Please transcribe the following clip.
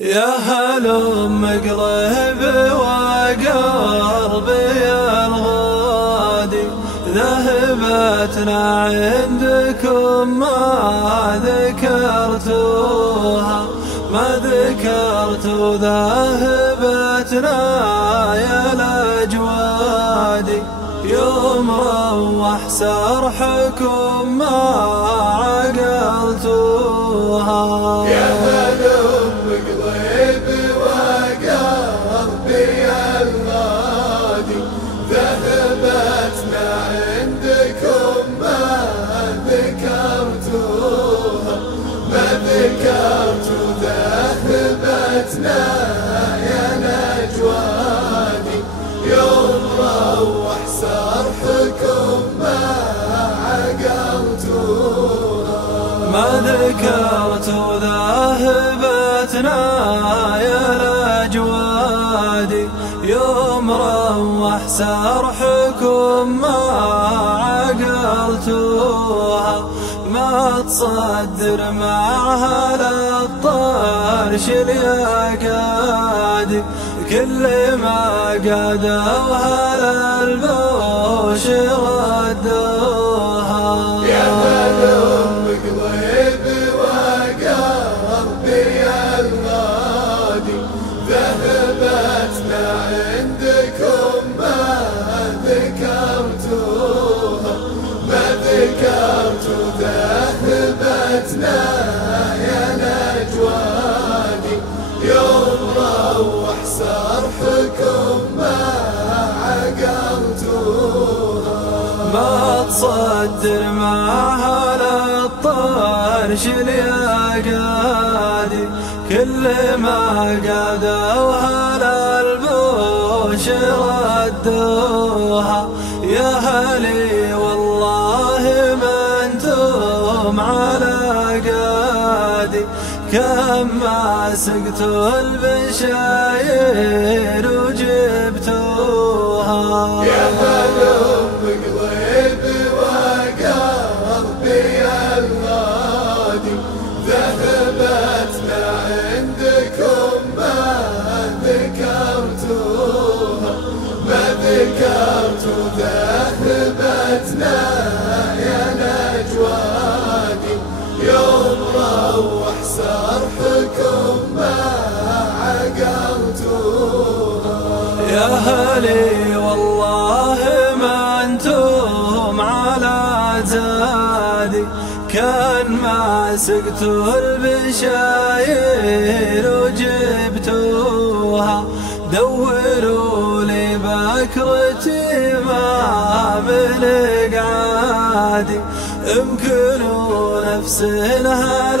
يا هلم قريب وقربي الغادي، ذهبتنا عندكم ما ذكرتوها، ما ذكرت ذهبتنا يا الأجوادي. يوم روح سرحكم ما عقلتوها. يا هلم قريب وقربي الغادي، ذهبتنا عندكم ما ذكرتوها، ما ذكرت ذهبتنا يا الأجوادي. يوم روح سرحكم ما عقلتوها، ما ذكرت ذهبتنا يا الأجوادي. يوم روح سرحكم ما عقلتوها، ما تصدر معها للطرش اليقادي. كل ما قادوها للبوش ردوها. يا هلم قريب وقربي الغادي، ذهبتنا عندكم ما ذكرتوها، ما ذكرت ذهبتنا يا الأجوادي. يوم روح سرحكم ما عقلتوها، ما تصدر معها للطرش اليقادي. كل ما قادوها للبوش ردوها. يا هلي والله ما انتم على قادي، كم ما سقتوا البشاير وجبتوها. يا هلم قريب وقربي الغادي، ذهبتنا عندكم ما ذكرتوها، ما ذكرت ذهبتنا يا الأجوادي. يوم روح سرحكم ما عقلتوها. يا هلي والله ما انتم على زادي، كان ما سقتوا البشاير وجبتوها. دوروا لي بكرتي ما بلق عادي، امكنوا نفس لها